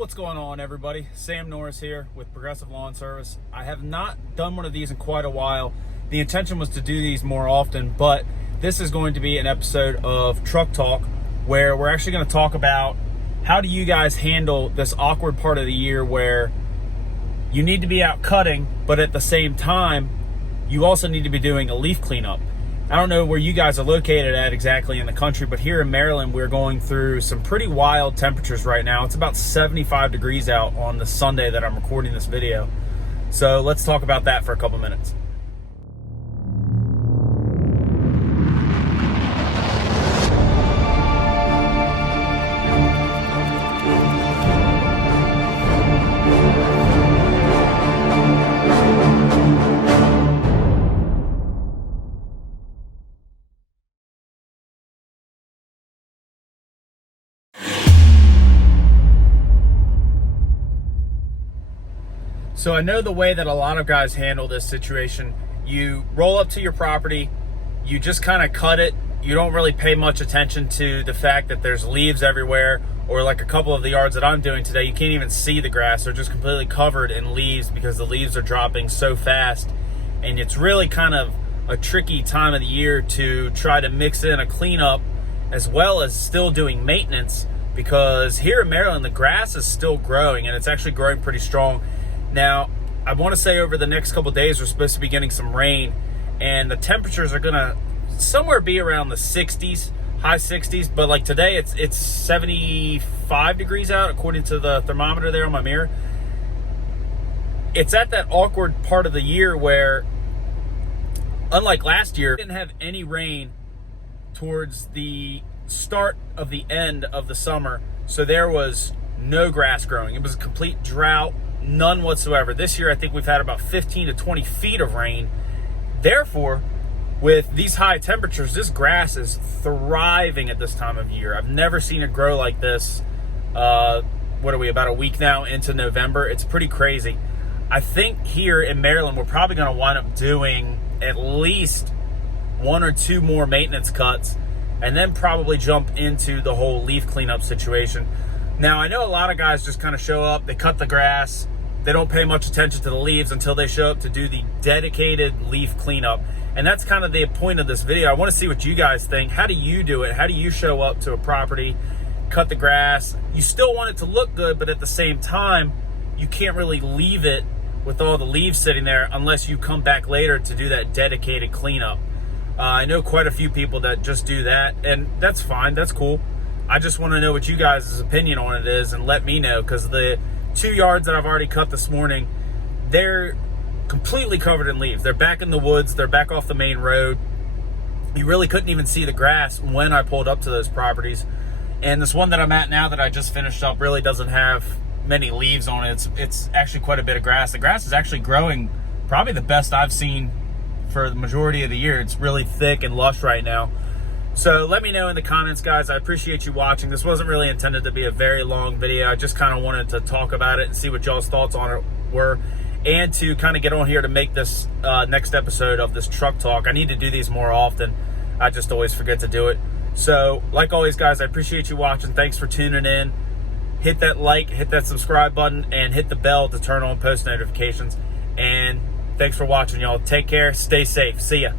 What's going on, everybody? Sam Norris here with Progressive Lawn Service. I have not done one of these in quite a while. The intention was to do these more often, but this is going to be an episode of Truck Talk where we're actually going to talk about how do you guys handle this awkward part of the year where you need to be out cutting, but at the same time, you also need to be doing a leaf cleanup. I don't know where you guys are located at exactly in the country, but here in Maryland, we're going through some pretty wild temperatures right now. It's about 75 degrees out on the Sunday that I'm recording this video. So let's talk about that for a couple minutes. So I know the way that a lot of guys handle this situation. You roll up to your property, you just kind of cut it. You don't really pay much attention to the fact that there's leaves everywhere, or like a couple of the yards that I'm doing today, you can't even see the grass. They're just completely covered in leaves because the leaves are dropping so fast. And it's really kind of a tricky time of the year to try to mix in a cleanup as well as still doing maintenance, because here in Maryland, the grass is still growing and it's actually growing pretty strong. Now, I want to say over the next couple of days, we're supposed to be getting some rain, and the temperatures are going to somewhere be around the 60s, high 60s. But like today, it's 75 degrees out, according to the thermometer there on my mirror. It's at that awkward part of the year where, unlike last year, we didn't have any rain towards the start of the end of the summer. So there was no grass growing. It was a complete drought. None whatsoever. This year, I think we've had about 15 to 20 feet of rain. Therefore, with these high temperatures, this grass is thriving at this time of year. I've never seen it grow like this. What are we, about a week now into November? It's pretty crazy. I think here in Maryland, we're probably going to wind up doing at least one or two more maintenance cuts, and then probably jump into the whole leaf cleanup situation. Now, I know a lot of guys just kind of show up, they cut the grass, they don't pay much attention to the leaves until they show up to do the dedicated leaf cleanup. And that's kind of the point of this video. I want to see what you guys think. How do you do it? How do you show up to a property, cut the grass? You still want it to look good, but at the same time, you can't really leave it with all the leaves sitting there unless you come back later to do that dedicated cleanup. I know quite a few people that just do that, and that's fine, that's cool. I just want to know what you guys' opinion on it is, and let me know, because the 2 yards that I've already cut this morning, they're completely covered in leaves. They're back in the woods. They're back off the main road. You really couldn't even see the grass when I pulled up to those properties. And this one that I'm at now that I just finished up really doesn't have many leaves on it. It's actually quite a bit of grass. The grass is actually growing probably the best I've seen for the majority of the year. It's really thick and lush right now. So let me know in the comments, guys. I appreciate you watching. This wasn't really intended to be a very long video. I just kind of wanted to talk about it and see what y'all's thoughts on it were, and to kind of get on here to make this next episode of this Truck Talk. I need to do these more often. I just always forget to do it. So like always, guys, I appreciate you watching. Thanks for tuning in. Hit that like, hit that subscribe button, and hit the bell to turn on post notifications. And thanks for watching, y'all. Take care. Stay safe. See ya.